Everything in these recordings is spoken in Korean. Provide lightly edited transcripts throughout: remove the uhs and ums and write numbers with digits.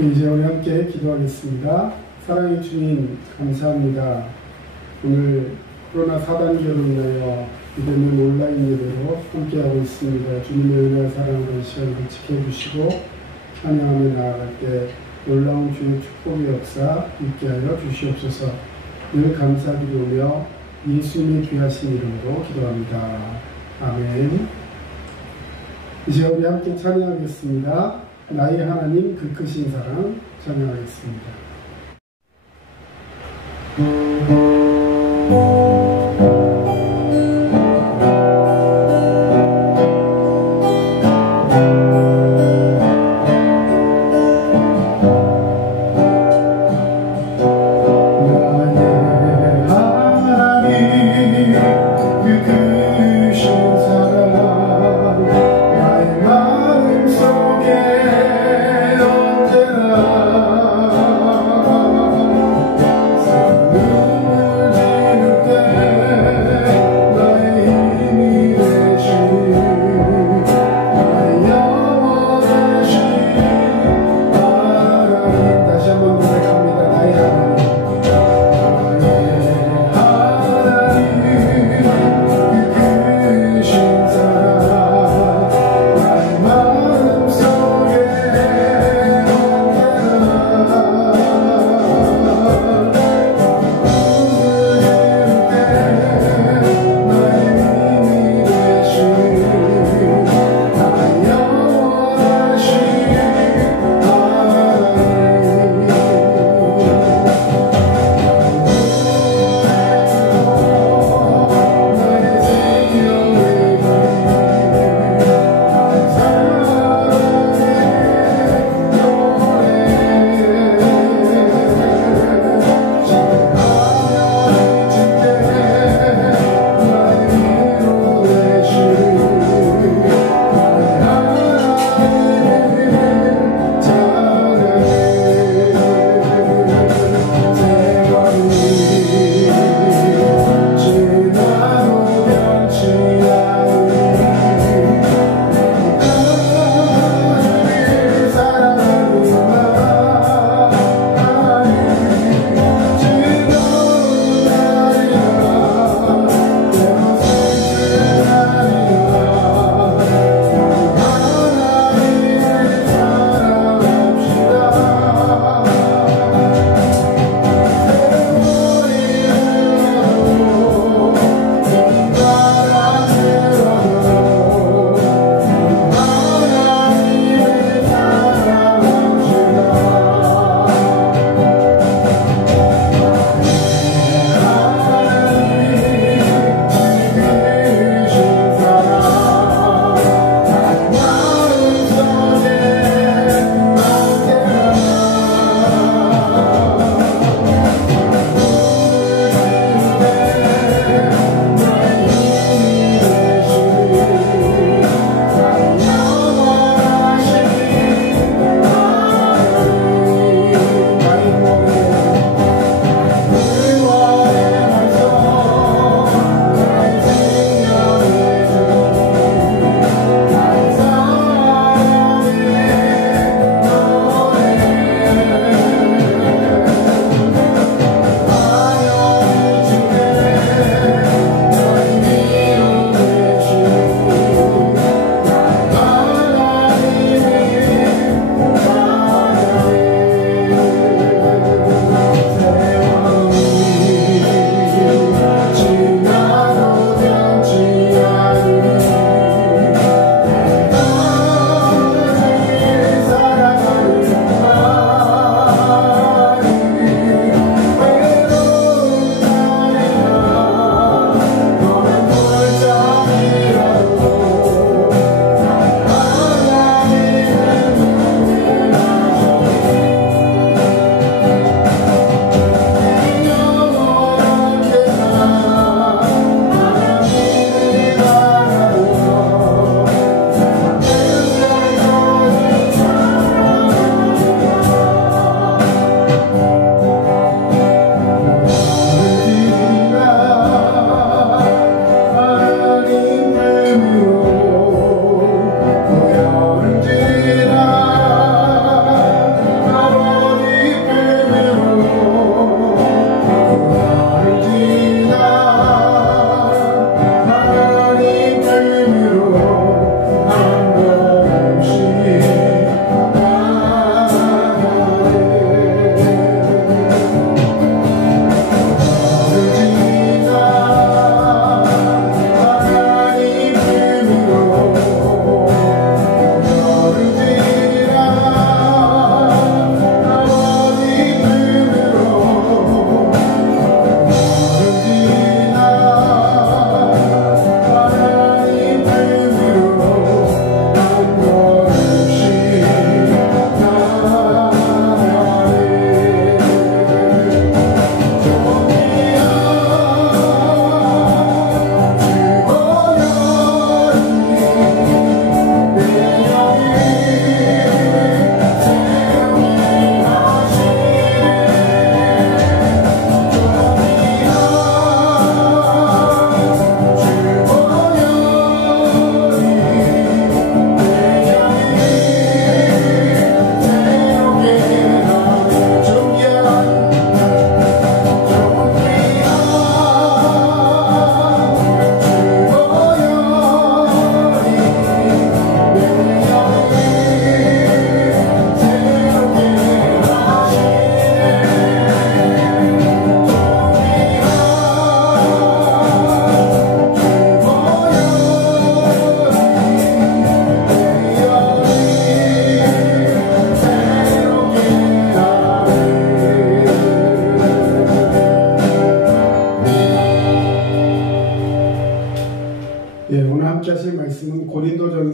이제 우리 함께 기도하겠습니다. 사랑의 주님, 감사합니다. 오늘 코로나 4단계로 인하여 이제는 온라인 예배로 함께하고 있습니다. 주님의 은혜와 사랑으로 시간을 지켜주시고 찬양하며 나아갈 때 놀라운 주의 축복의 역사 있게 하여 주시옵소서. 늘 감사드리며 예수님의 귀하신 이름으로 기도합니다. 아멘. 이제 우리 함께 찬양하겠습니다. 나의 하나님 그 크신 사랑 찬양하겠습니다. 언제나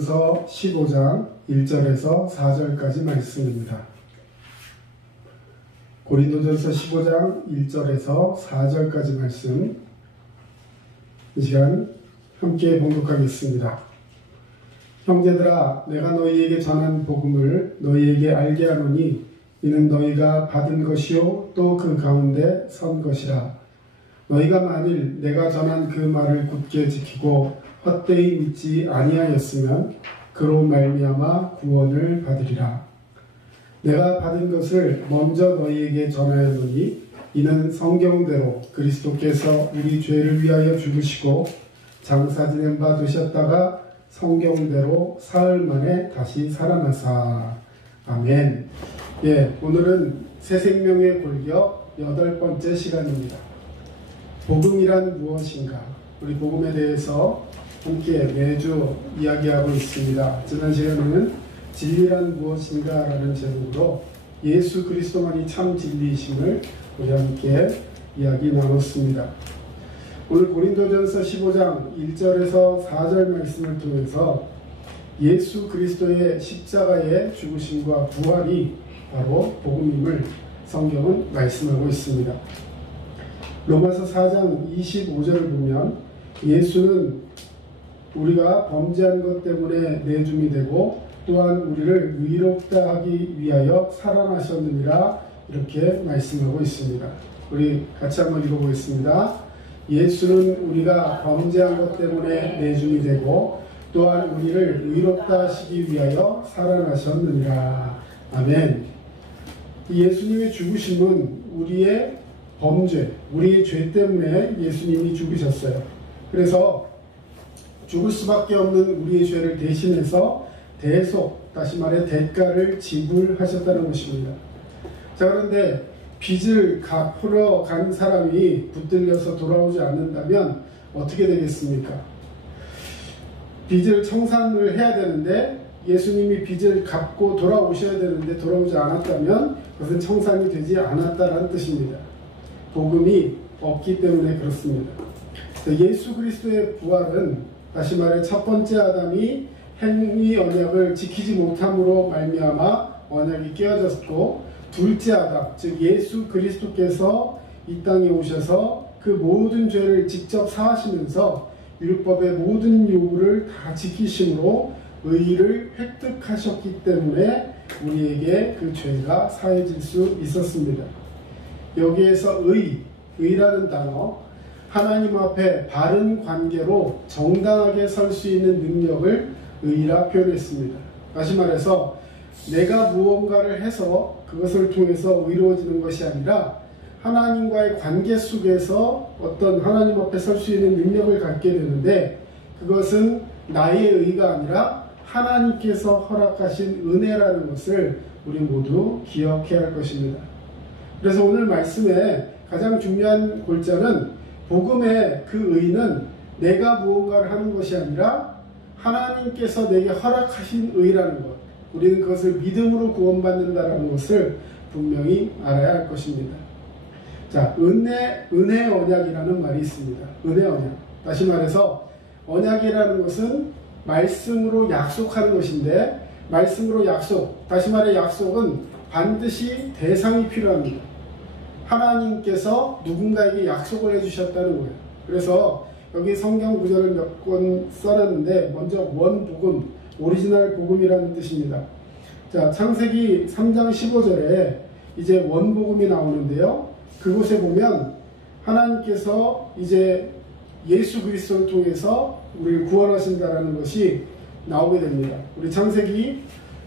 고린도전서 15장 1절에서 4절까지 말씀입니다. 고린도전서 15장 1절에서 4절까지 말씀, 이 시간 함께 봉독하겠습니다. 형제들아, 내가 너희에게 전한 복음을 너희에게 알게 하노니 이는 너희가 받은 것이요 또 그 가운데 선 것이라. 너희가 만일 내가 전한 그 말을 굳게 지키고 헛되이 믿지 아니하였으면 그로 말미암아 구원을 받으리라. 내가 받은 것을 먼저 너희에게 전하였노니 이는 성경대로 그리스도께서 우리 죄를 위하여 죽으시고 장사 지낸 바 되셨다가 성경대로 사흘 만에 다시 살아나사. 아멘. 오늘은 새 생명의 골격 8번째 시간입니다. 복음이란 무엇인가? 우리 복음에 대해서 함께 매주 이야기하고 있습니다. 지난 시간에는 진리란 무엇인가 라는 제목으로 예수 그리스도만이 참 진리이심을 우리 함께 이야기 나눴습니다. 오늘 고린도전서 15장 1절에서 4절 말씀을 통해서 예수 그리스도의 십자가의 죽으심과 부활이 바로 복음임을 성경은 말씀하고 있습니다. 로마서 4장 25절을 보면 예수는 우리가 범죄한 것 때문에 내줌이 되고 또한 우리를 의롭다 하기 위하여 살아나셨느니라, 이렇게 말씀하고 있습니다. 우리 같이 한번 읽어보겠습니다. 예수는 우리가 범죄한 것 때문에 내줌이 되고 또한 우리를 의롭다 하시기 위하여 살아나셨느니라. 아멘. 예수님의 죽으심은 우리의 범죄, 우리의 죄 때문에 예수님이 죽으셨어요. 그래서 죽을 수밖에 없는 우리의 죄를 대신해서 대속, 다시 말해 대가를 지불하셨다는 것입니다. 자, 그런데 빚을 갚으러 간 사람이 붙들려서 돌아오지 않는다면 어떻게 되겠습니까? 빚을 청산을 해야 되는데 예수님이 빚을 갚고 돌아오셔야 되는데 돌아오지 않았다면 그것은 청산이 되지 않았다는 뜻입니다. 복음이 없기 때문에 그렇습니다. 예수 그리스도의 부활은 다시 말해 첫 번째 아담이 행위 언약을 지키지 못함으로 말미암아 언약이 깨어졌고, 둘째 아담, 즉 예수 그리스도께서 이 땅에 오셔서 그 모든 죄를 직접 사하시면서 율법의 모든 요구를 다 지키심으로 의의를 획득하셨기 때문에 우리에게 그 죄가 사해질 수 있었습니다. 여기에서 의라는 단어, 하나님 앞에 바른 관계로 정당하게 설 수 있는 능력을 의라 표현했습니다. 다시 말해서 내가 무언가를 해서 그것을 통해서 의로워지는 것이 아니라 하나님과의 관계 속에서 어떤 하나님 앞에 설 수 있는 능력을 갖게 되는데, 그것은 나의 의가 아니라 하나님께서 허락하신 은혜라는 것을 우리 모두 기억해야 할 것입니다. 그래서 오늘 말씀의 가장 중요한 골자는 복음의 그 의는 내가 무언가를 하는 것이 아니라 하나님께서 내게 허락하신 의라는 것, 우리는 그것을 믿음으로 구원받는다는 것을 분명히 알아야 할 것입니다. 자, 은혜 언약이라는 말이 있습니다. 은혜 언약. 다시 말해서 언약이라는 것은 말씀으로 약속하는 것인데, 말씀으로 약속, 다시 말해 약속은 반드시 대상이 필요합니다. 하나님께서 누군가에게 약속을 해주셨다는 거예요. 그래서 여기 성경 구절을 몇 권 써놨는데, 먼저 원복음, 오리지널 복음이라는 뜻입니다. 자, 창세기 3장 15절에 이제 원복음이 나오는데요. 그곳에 보면 하나님께서 이제 예수 그리스도를 통해서 우리를 구원하신다라는 것이 나오게 됩니다. 우리 창세기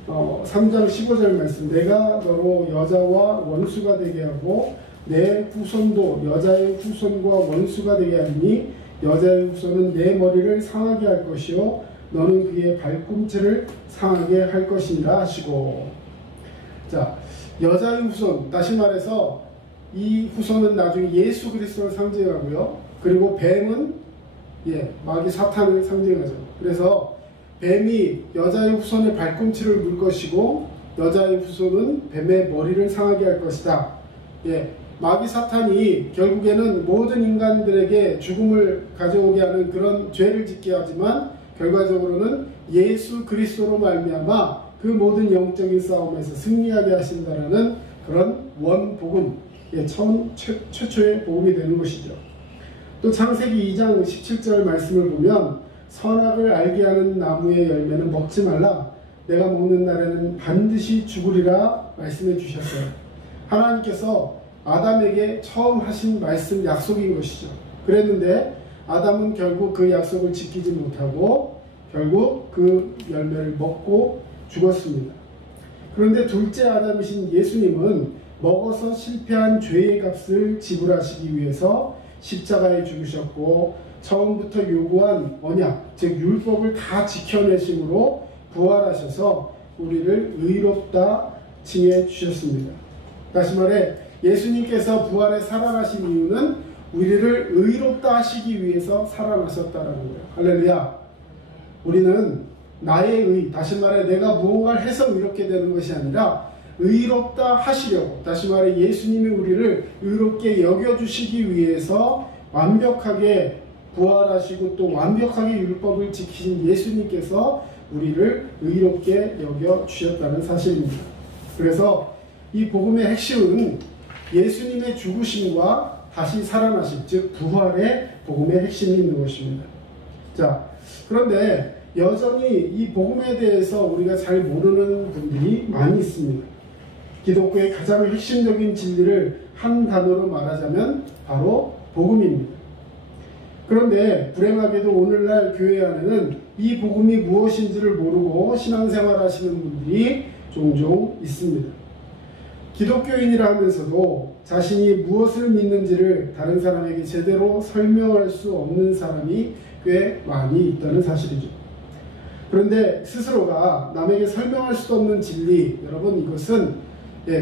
3장 15절 말씀, 내가 너로 여자와 원수가 되게 하고 내 후손도 여자의 후손과 원수가 되게 하리니 여자의 후손은 내 머리를 상하게 할 것이요 너는 그의 발꿈치를 상하게 할 것이니라 하시고. 자, 여자의 후손, 다시 말해서 이 후손은 나중에 예수 그리스도를 상징하고요. 그리고 뱀은 마귀 사탄을 상징하죠. 그래서 뱀이 여자의 후손의 발꿈치를 물 것이고 여자의 후손은 뱀의 머리를 상하게 할 것이다. 마귀 사탄이 결국에는 모든 인간들에게 죽음을 가져오게 하는 그런 죄를 짓게 하지만 결과적으로는 예수 그리스도로 말미암아 그 모든 영적인 싸움에서 승리하게 하신다라는 그런 원복음, 최초의 복음이 되는 것이죠. 또 창세기 2장 17절 말씀을 보면 선악을 알게 하는 나무의 열매는 먹지 말라. 내가 먹는 날에는 반드시 죽으리라 말씀해 주셨어요. 하나님께서 아담에게 처음 하신 말씀, 약속인 것이죠. 그랬는데 아담은 결국 그 약속을 지키지 못하고 결국 그 열매를 먹고 죽었습니다. 그런데 둘째 아담이신 예수님은 먹어서 실패한 죄의 값을 지불하시기 위해서 십자가에 죽으셨고 처음부터 요구한 언약, 즉 율법을 다 지켜내심으로 부활하셔서 우리를 의롭다 칭해 주셨습니다. 다시 말해 예수님께서 부활에 살아나신 이유는 우리를 의롭다 하시기 위해서 살아나셨다라는 거예요. 할렐루야. 우리는 나의 의, 다시 말해 내가 무언가를 해서 의롭게 되는 것이 아니라 의롭다 하시려고, 다시 말해 예수님이 우리를 의롭게 여겨주시기 위해서 완벽하게 부활하시고 또 완벽하게 율법을 지키신 예수님께서 우리를 의롭게 여겨주셨다는 사실입니다. 그래서 이 복음의 핵심은 예수님의 죽으심과 다시 살아나심, 즉 부활의 복음의 핵심이 있는 것입니다. 자, 그런데 여전히 이 복음에 대해서 우리가 잘 모르는 분들이 많이 있습니다. 기독교의 가장 핵심적인 진리를 한 단어로 말하자면 바로 복음입니다. 그런데 불행하게도 오늘날 교회 안에는 이 복음이 무엇인지를 모르고 신앙생활 하시는 분들이 종종 있습니다. 기독교인이라 하면서도 자신이 무엇을 믿는지를 다른 사람에게 제대로 설명할 수 없는 사람이 꽤 많이 있다는 사실이죠. 그런데 스스로가 남에게 설명할 수 없는 진리, 여러분 이것은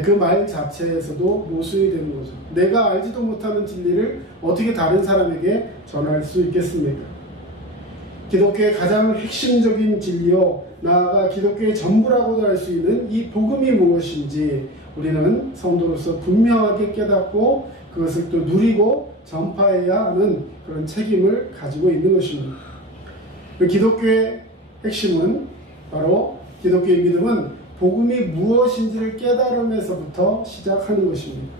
그 말 자체에서도 모순이 되는 거죠. 내가 알지도 못하는 진리를 어떻게 다른 사람에게 전할 수 있겠습니까? 기독교의 가장 핵심적인 진리요, 나아가 기독교의 전부라고도 할 수 있는 이 복음이 무엇인지 우리는 성도로서 분명하게 깨닫고 그것을 또 누리고 전파해야 하는 그런 책임을 가지고 있는 것입니다. 기독교의 핵심은 바로, 기독교의 믿음은 복음이 무엇인지를 깨달음에서부터 시작하는 것입니다.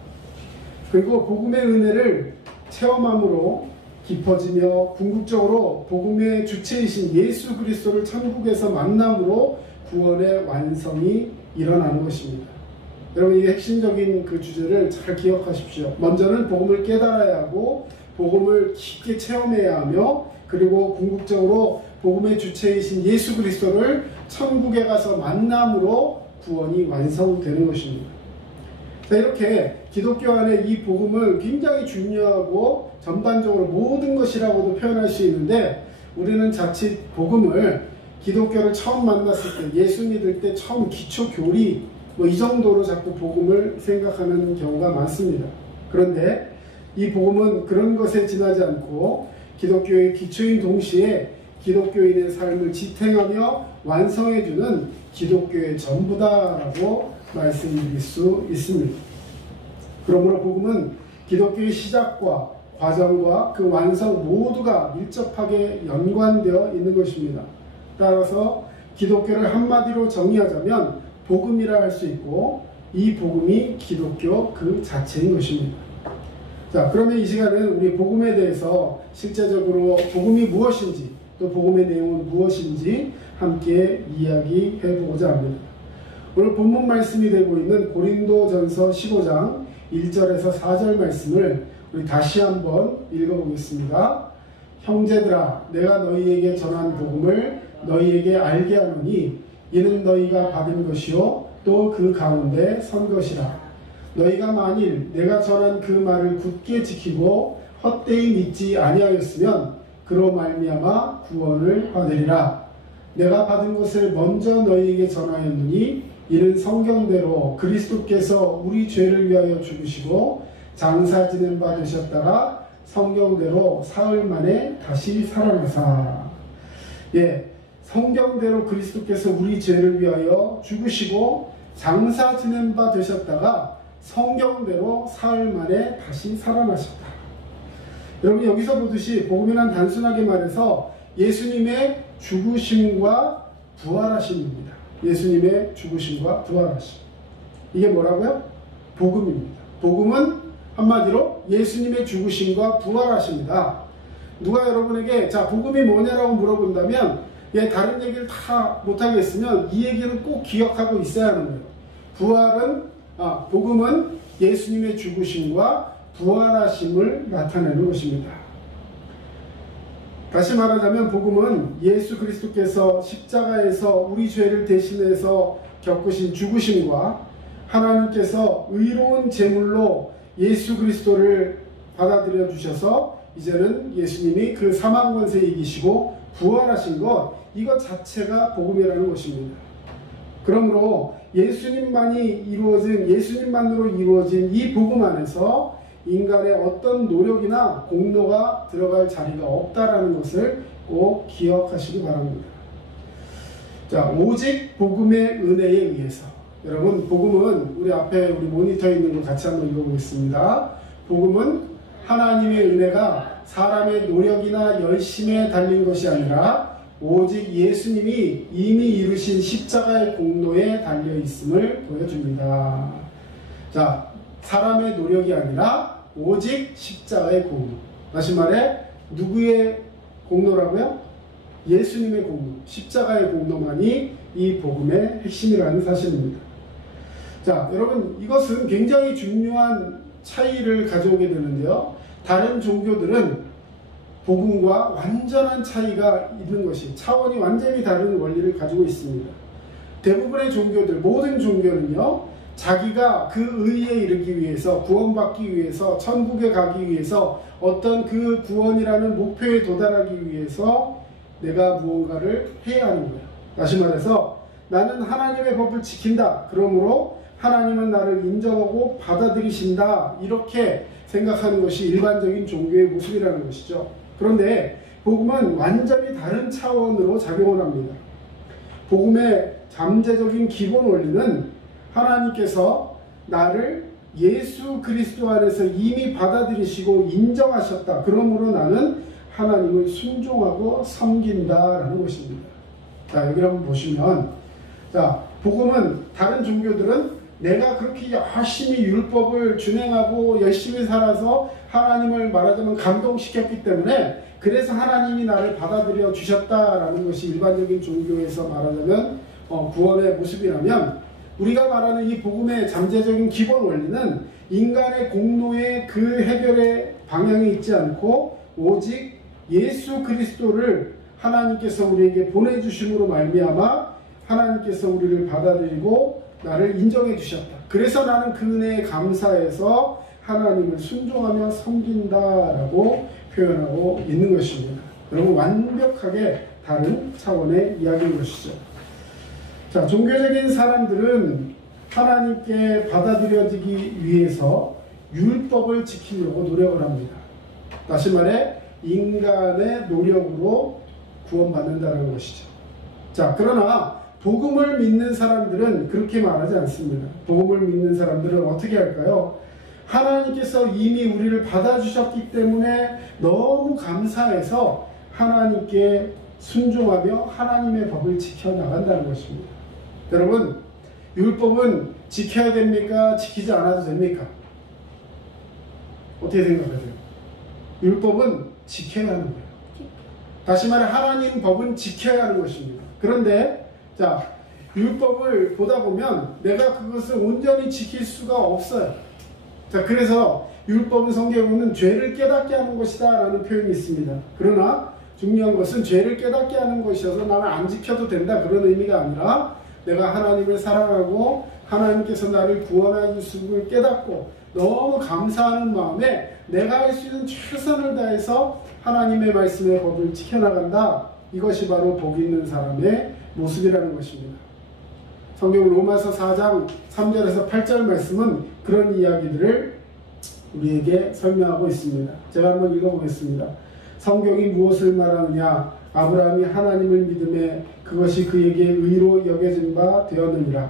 그리고 복음의 은혜를 체험함으로 깊어지며 궁극적으로 복음의 주체이신 예수 그리스도를 천국에서 만남으로 구원의 완성이 일어나는 것입니다. 여러분, 이 핵심적인 그 주제를 잘 기억하십시오. 먼저는 복음을 깨달아야 하고 복음을 깊게 체험해야 하며, 그리고 궁극적으로 복음의 주체이신 예수 그리스도를 천국에 가서 만남으로 구원이 완성되는 것입니다. 자, 이렇게 기독교 안에 이 복음을 굉장히 중요하고 전반적으로 모든 것이라고도 표현할 수 있는데, 우리는 자칫 복음을 기독교를 처음 만났을 때, 예수 믿을 때 처음 기초 교리 이 정도로 자꾸 복음을 생각하는 경우가 많습니다. 그런데 이 복음은 그런 것에 지나지 않고 기독교의 기초인 동시에 기독교인의 삶을 지탱하며 완성해주는 기독교의 전부다라고 말씀드릴 수 있습니다. 그러므로 복음은 기독교의 시작과 과정과 그 완성 모두가 밀접하게 연관되어 있는 것입니다. 따라서 기독교를 한마디로 정의하자면 복음이라 할 수 있고, 이 복음이 기독교 그 자체인 것입니다. 자, 그러면 이 시간은 우리 복음에 대해서 실제적으로 복음이 무엇인지, 또 복음의 내용은 무엇인지 함께 이야기해 보고자 합니다. 오늘 본문 말씀이 되고 있는 고린도전서 15장 1절에서 4절 말씀을 우리 다시 한번 읽어보겠습니다. 형제들아, 내가 너희에게 전한 복음을 너희에게 알게 하노니 이는 너희가 받은 것이요 또 그 가운데 선 것이라. 너희가 만일 내가 전한 그 말을 굳게 지키고 헛되이 믿지 아니하였으면 그로 말미암아 구원을 받으리라. 내가 받은 것을 먼저 너희에게 전하였느니 이는 성경대로 그리스도께서 우리 죄를 위하여 죽으시고 장사 지낸 바 되셨다가 성경대로 사흘 만에 다시 살아나사. 성경대로 그리스도께서 우리 죄를 위하여 죽으시고 장사 지낸 바 되셨다가 성경대로 사흘 만에 다시 살아나셨다. 여러분, 여기서 보듯이 복음이란 단순하게 말해서 예수님의 죽으심과 부활하심입니다. 예수님의 죽으심과 부활하심. 이게 뭐라고요? 복음입니다. 복음은 한마디로 예수님의 죽으심과 부활하심이다. 누가 여러분에게 자 복음이 뭐냐라고 물어본다면 다른 얘기를 다 못하겠으면 이 얘기는 꼭 기억하고 있어야 하는 거예요. 복음은 예수님의 죽으심과 부활하심을 나타내는 것입니다. 다시 말하자면 복음은 예수 그리스도께서 십자가에서 우리 죄를 대신해서 겪으신 죽으심과 하나님께서 의로운 제물로 예수 그리스도를 받아들여 주셔서 이제는 예수님이 그 사망 권세 이기시고 부활하신 것, 이것 자체가 복음이라는 것입니다. 그러므로 예수님만으로 이루어진 이 복음 안에서 인간의 어떤 노력이나 공로가 들어갈 자리가 없다라는 것을 꼭 기억하시기 바랍니다. 자, 오직 복음의 은혜에 의해서. 여러분, 복음은 우리 앞에 우리 모니터에 있는 거 같이 한번 읽어보겠습니다. 복음은 하나님의 은혜가 사람의 노력이나 열심에 달린 것이 아니라 오직 예수님이 이미 이루신 십자가의 공로에 달려 있음을 보여줍니다. 자, 사람의 노력이 아니라 오직 십자가의 공로. 다시 말해 누구의 공로라고요? 예수님의 공로, 십자가의 공로만이 이 복음의 핵심이라는 사실입니다. 자, 여러분, 이것은 굉장히 중요한 차이를 가져오게 되는데요. 다른 종교들은 복음과 완전한 차이가 있는 것이, 차원이 완전히 다른 원리를 가지고 있습니다. 대부분의 종교들, 모든 종교는요, 자기가 그 의에 이르기 위해서, 구원받기 위해서, 천국에 가기 위해서, 어떤 그 구원이라는 목표에 도달하기 위해서 내가 무언가를 해야 하는 거예요. 다시 말해서 나는 하나님의 법을 지킨다. 그러므로 하나님은 나를 인정하고 받아들이신다. 이렇게 생각하는 것이 일반적인 종교의 모습이라는 것이죠. 그런데 복음은 완전히 다른 차원으로 작용을 합니다. 복음의 잠재적인 기본 원리는 하나님께서 나를 예수 그리스도 안에서 이미 받아들이시고 인정하셨다. 그러므로 나는 하나님을 순종하고 섬긴다라는 것입니다. 자, 여기 한번 보시면, 자, 복음은 다른 종교들은 내가 그렇게 열심히 율법을 준행하고 열심히 살아서 하나님을 말하자면 감동시켰기 때문에 그래서 하나님이 나를 받아들여 주셨다라는 것이 일반적인 종교에서 말하자면 구원의 모습이라면, 우리가 말하는 이 복음의 잠재적인 기본 원리는 인간의 공로의 그 해결의 방향이 있지 않고 오직 예수 그리스도를 하나님께서 우리에게 보내주심으로 말미암아 하나님께서 우리를 받아들이고 나를 인정해 주셨다. 그래서 나는 그 은혜에 감사해서 하나님을 순종하며 섬긴다라고 표현하고 있는 것입니다. 여러분, 완벽하게 다른 차원의 이야기인 것이죠. 자, 종교적인 사람들은 하나님께 받아들여지기 위해서 율법을 지키려고 노력을 합니다. 다시 말해 인간의 노력으로 구원받는다는 것이죠. 자, 그러나 복음을 믿는 사람들은 그렇게 말하지 않습니다. 복음을 믿는 사람들은 어떻게 할까요? 하나님께서 이미 우리를 받아주셨기 때문에 너무 감사해서 하나님께 순종하며 하나님의 법을 지켜나간다는 것입니다. 여러분, 율법은 지켜야 됩니까? 지키지 않아도 됩니까? 어떻게 생각하세요? 율법은 지켜야 하는 거예요. 다시 말해 하나님 법은 지켜야 하는 것입니다. 그런데 자, 율법을 보다 보면 내가 그것을 온전히 지킬 수가 없어요. 자, 그래서 율법은 성경에 보면 죄를 깨닫게 하는 것이다 라는 표현이 있습니다. 그러나 중요한 것은 죄를 깨닫게 하는 것이어서 나는 안 지켜도 된다 그런 의미가 아니라 내가 하나님을 사랑하고 하나님께서 나를 구원해 주심을 깨닫고 너무 감사하는 마음에 내가 할 수 있는 최선을 다해서 하나님의 말씀의 법을 지켜나간다. 이것이 바로 복 있는 사람의 모습이라는 것입니다. 성경 로마서 4장 3절에서 8절 말씀은 그런 이야기들을 우리에게 설명하고 있습니다. 제가 한번 읽어보겠습니다. 성경이 무엇을 말하느냐? 아브라함이 하나님을 믿음에 그것이 그에게 의로 여겨진 바 되었느니라.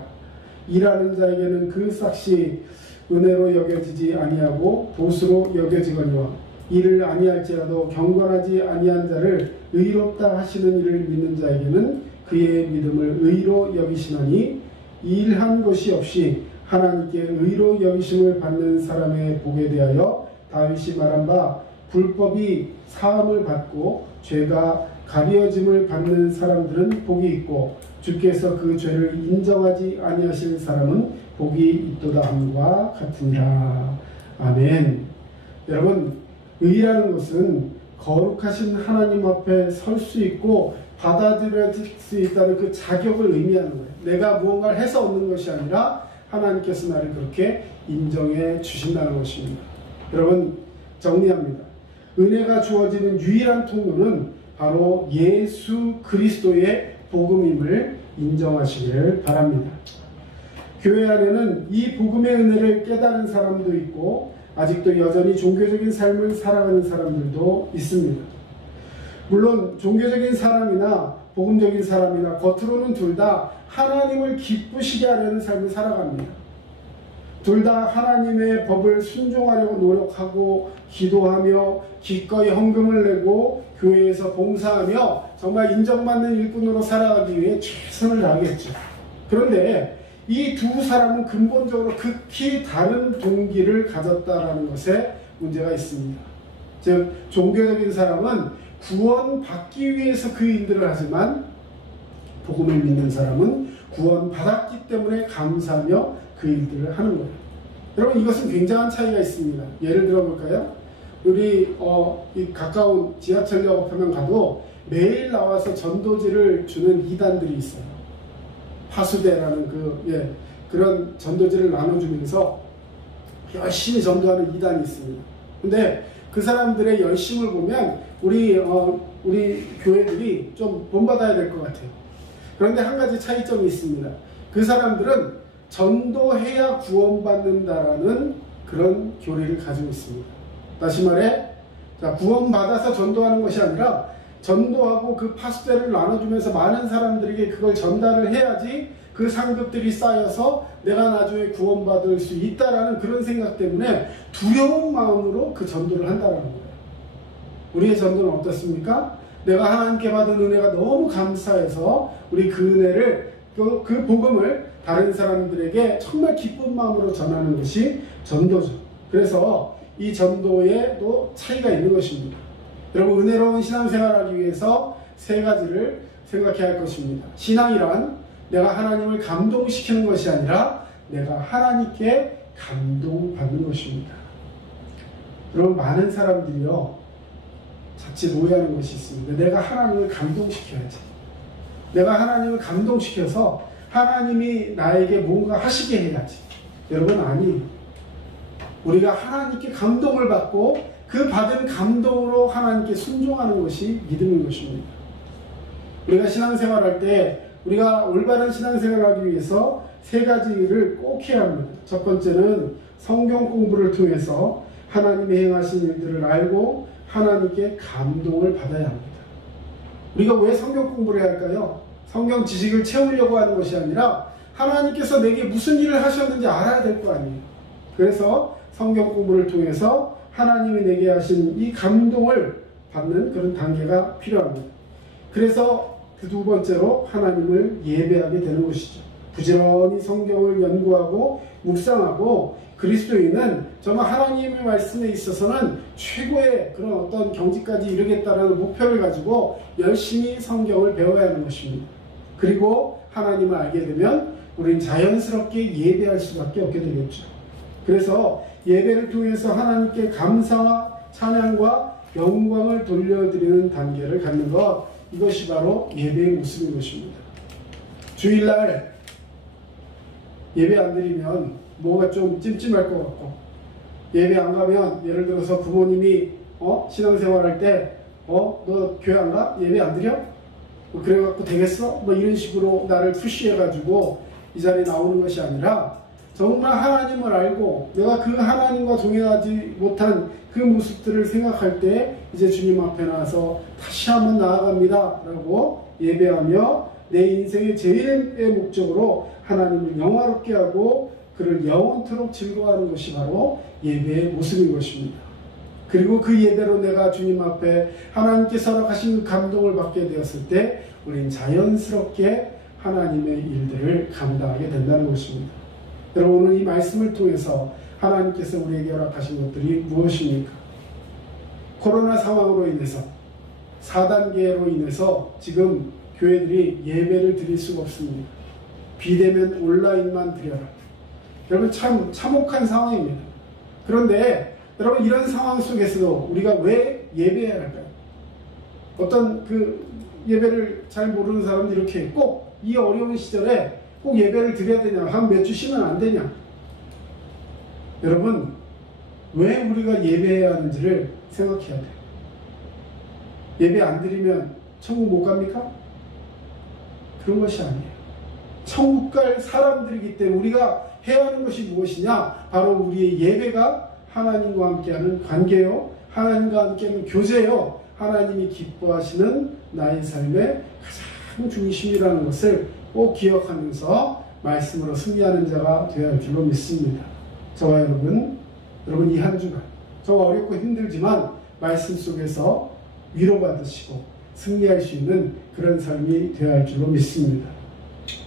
일하는 자에게는 그 삭시 은혜로 여겨지지 아니하고 보수로 여겨지거니와 이를 아니할지라도 경건하지 아니한 자를 의롭다 하시는 이를 믿는 자에게는 그의 믿음을 의로 여기시나니 일한 것이 없이 하나님께 의로 여기심을 받는 사람의 복에 대하여 다윗이 말한 바 불법이 사함을 받고 죄가 가려짐을 받는 사람들은 복이 있고 주께서 그 죄를 인정하지 아니하실 사람은 복이 있도다 함과 같으니라. 아멘. 여러분, 의라는 것은 거룩하신 하나님 앞에 설 수 있고 받아들여질 수 있다는 그 자격을 의미하는 거예요. 내가 무언가를 해서 얻는 것이 아니라 하나님께서 나를 그렇게 인정해 주신다는 것입니다. 여러분, 정리합니다. 은혜가 주어지는 유일한 통로는 바로 예수 그리스도의 복음임을 인정하시기를 바랍니다. 교회 안에는 이 복음의 은혜를 깨달은 사람도 있고 아직도 여전히 종교적인 삶을 살아가는 사람들도 있습니다. 물론 종교적인 사람이나 복음적인 사람이나 겉으로는 둘 다 하나님을 기쁘시게 하려는 삶을 살아갑니다. 둘 다 하나님의 법을 순종하려고 노력하고 기도하며 기꺼이 헌금을 내고 교회에서 봉사하며 정말 인정받는 일꾼으로 살아가기 위해 최선을 다하겠죠. 그런데 이 두 사람은 근본적으로 극히 다른 동기를 가졌다라는 것에 문제가 있습니다. 즉 종교적인 사람은 구원받기 위해서 그 일들을 하지만 복음을 믿는 사람은 구원받았기 때문에 감사하며 그 일들을 하는 거예요. 여러분, 이것은 굉장한 차이가 있습니다. 예를 들어 볼까요? 우리 이 가까운 지하철역 앞에만 가도 매일 나와서 전도지를 주는 이단들이 있어요. 파수대라는 그런 전도지를 나눠주면서 열심히 전도하는 이단이 있습니다. 근데 그 사람들의 열심을 보면 우리 교회들이 좀 본받아야 될 것 같아요. 그런데 한 가지 차이점이 있습니다. 그 사람들은 전도해야 구원받는다라는 그런 교리를 가지고 있습니다. 다시 말해, 구원받아서 전도하는 것이 아니라 전도하고 그 파수대를 나눠주면서 많은 사람들에게 그걸 전달을 해야지 그 상급들이 쌓여서 내가 나중에 구원받을 수 있다라는 그런 생각 때문에 두려운 마음으로 그 전도를 한다는 거예요. 우리의 전도는 어떻습니까? 내가 하나님께 받은 은혜가 너무 감사해서 우리 그 은혜를, 그 복음을 다른 사람들에게 정말 기쁜 마음으로 전하는 것이 전도죠. 그래서 이 전도에도 차이가 있는 것입니다. 여러분, 은혜로운 신앙생활을 하기 위해서 세 가지를 생각해야 할 것입니다. 신앙이란 내가 하나님을 감동시키는 것이 아니라 내가 하나님께 감동받는 것입니다. 여러분, 많은 사람들이요 자칫 오해하는 것이 있습니다. 내가 하나님을 감동시켜야지. 내가 하나님을 감동시켜서 하나님이 나에게 뭔가 하시게 해야지. 여러분, 아니에요. 우리가 하나님께 감동을 받고 그 받은 감동으로 하나님께 순종하는 것이 믿음인 것입니다. 우리가 신앙생활할 때 우리가 올바른 신앙생활을 하기 위해서 세 가지를 꼭 해야 합니다. 첫 번째는 성경 공부를 통해서 하나님이 행하신 일들을 알고 하나님께 감동을 받아야 합니다. 우리가 왜 성경 공부를 해야 할까요? 성경 지식을 채우려고 하는 것이 아니라 하나님께서 내게 무슨 일을 하셨는지 알아야 될 거 아니에요. 그래서 성경 공부를 통해서 하나님이 내게 하신 이 감동을 받는 그런 단계가 필요합니다. 그래서 그 두 번째로 하나님을 예배하게 되는 것이죠. 부지런히 성경을 연구하고 묵상하고 그리스도인은 정말 하나님의 말씀에 있어서는 최고의 그런 어떤 경지까지 이르겠다라는 목표를 가지고 열심히 성경을 배워야 하는 것입니다. 그리고 하나님을 알게 되면 우리는 자연스럽게 예배할 수밖에 없게 되겠죠. 그래서 예배를 통해서 하나님께 감사와 찬양과 영광을 돌려드리는 단계를 갖는 것, 이것이 바로 예배의 모습인 것입니다. 주일날 예배 안 드리면 뭐가 좀 찜찜할 것 같고, 예배 안 가면 예를 들어서 부모님이 신앙생활할 때 너 교회 안 가? 예배 안 드려? 그래갖고 되겠어? 이런 식으로 나를 푸시해가지고 이 자리에 나오는 것이 아니라 정말 하나님을 알고 내가 그 하나님과 동행하지 못한 그 모습들을 생각할 때 이제 주님 앞에 나와서 다시 한번 나아갑니다 라고 예배하며 내 인생의 제일의 목적으로 하나님을 영화롭게 하고 그를 영원토록 즐거워하는 것이 바로 예배의 모습인 것입니다. 그리고 그 예배로 내가 주님 앞에 하나님께서 허락하신 감동을 받게 되었을 때 우린 자연스럽게 하나님의 일들을 감당하게 된다는 것입니다. 여러분, 오늘 이 말씀을 통해서 하나님께서 우리에게 허락하신 것들이 무엇입니까? 코로나 상황으로 인해서 4단계로 인해서 지금 교회들이 예배를 드릴 수가 없습니다. 비대면 온라인만 드려라. 여러분, 참 참혹한 상황입니다. 그런데 여러분, 이런 상황 속에서도 우리가 왜 예배해야 할까요? 어떤 예배를 잘 모르는 사람들이 이렇게 꼭 이 어려운 시절에 꼭 예배를 드려야 되냐, 한 몇 주 쉬면 안 되냐. 여러분, 왜 우리가 예배해야 하는지를 생각해야 돼요. 예배 안 드리면 천국 못 갑니까? 그런 것이 아니에요. 천국 갈 사람들이기 때문에 우리가 해야 하는 것이 무엇이냐? 바로 우리의 예배가 하나님과 함께하는 관계요, 하나님과 함께하는 교제요, 하나님이 기뻐하시는 나의 삶의 가장 중심이라는 것을 꼭 기억하면서 말씀으로 승리하는 자가 되어야 할 줄로 믿습니다. 저와 여러분 이 한 주간 정말 어렵고 힘들지만 말씀 속에서 위로받으시고 승리할 수 있는 그런 삶이 되어야 할 줄로 믿습니다.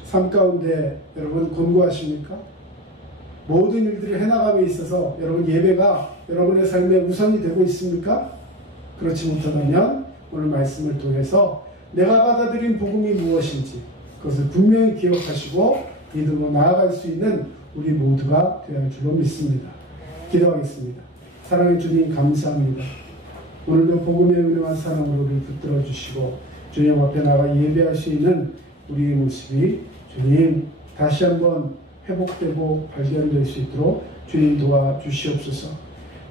삶 가운데 여러분 곤고하십니까? 모든 일들을 해나감에 있어서 여러분 예배가 여러분의 삶의 우선이 되고 있습니까? 그렇지 못하다면 오늘 말씀을 통해서 내가 받아들인 복음이 무엇인지 그것을 분명히 기억하시고 믿음으로 나아갈 수 있는 우리 모두가 되어야 할 줄로 믿습니다. 기도하겠습니다. 사랑의 주님, 감사합니다. 오늘도 복음의 은혜와 사랑으로 우리를 붙들어 주시고 주님 앞에 나가 예배할 수 있는 우리의 모습이 주님 다시 한번 회복되고 발견될 수 있도록 주님 도와주시옵소서.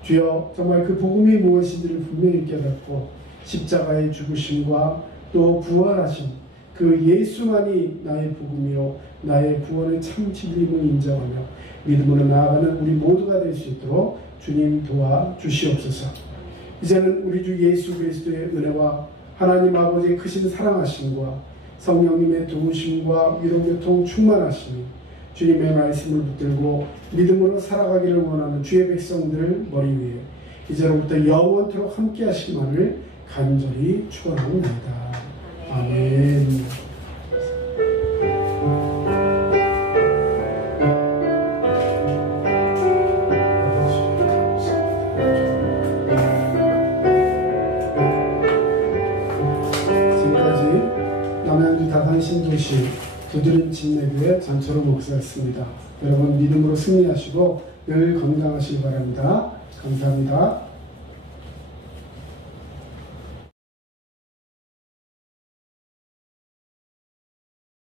주여, 정말 그 복음이 무엇인지를 분명히 깨닫고 십자가의 죽으심과 또 부활하심, 그 예수만이 나의 복음이요 나의 구원의 참 진리임을 인정하며 믿음으로 나아가는 우리 모두가 될 수 있도록 주님 도와주시옵소서. 이제는 우리 주 예수 그리스도의 은혜와 하나님 아버지의 크신 사랑하심과 성령님의 도우심과 위로교통 충만하심이 주님의 말씀을 붙들고 믿음으로 살아가기를 원하는 주의 백성들 머리 위에 이제로부터 영원토록 함께 하시기만을 간절히 축원합니다. 아멘. 지금까지 남양주 다산신도시 두드림 침례교회 장철호 목사였습니다. 여러분 믿음으로 승리하시고 늘 건강하시기 바랍니다. 감사합니다.